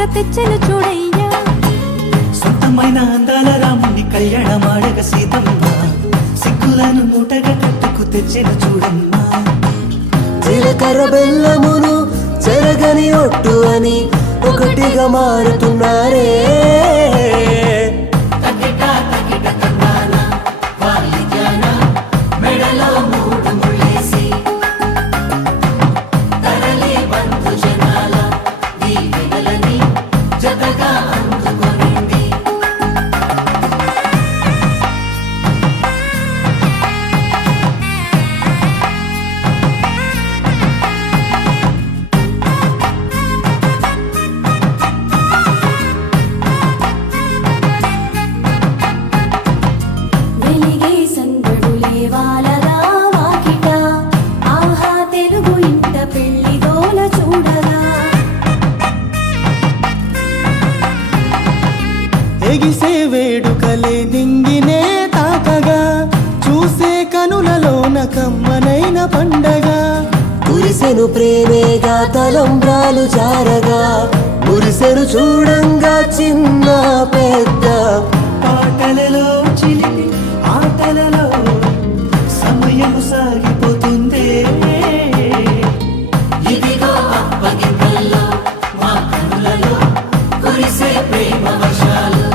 కానుక తెచ్చెను చూడయ్యా. సొంతమైన అందాల రాముని కళ్యాణమాడగ సీతమ్మ సిగ్గులను మూటగా కట్టుకు తెచ్చెను చూడమ్మా. జీలకర్ర బెల్లమును చెరగని ఒట్టు అని ఒకటిగా మారుతున్నారే. వెలిగే సందడులే వాలగా వాకిట, ఆహా తెలుగు ఇంట పెళ్లి గోల చూడగా. ఎగిసే వేడుకలే నింగినే తాకగా, చూసే కనులలోన కమ్మనైన పండగ. కురిసెను ప్రేమేగా తలంబ్రాలు జారగా, మురిసెను చూడంగా చిన్న పెద్ద. పాటలలో చిలిపి ఆటలలో సమయము సాగిపోతుందే. ఇదిగో అప్పగింతల్లో మా కనులలో కురిసే ప్రేమ వర్షాలు.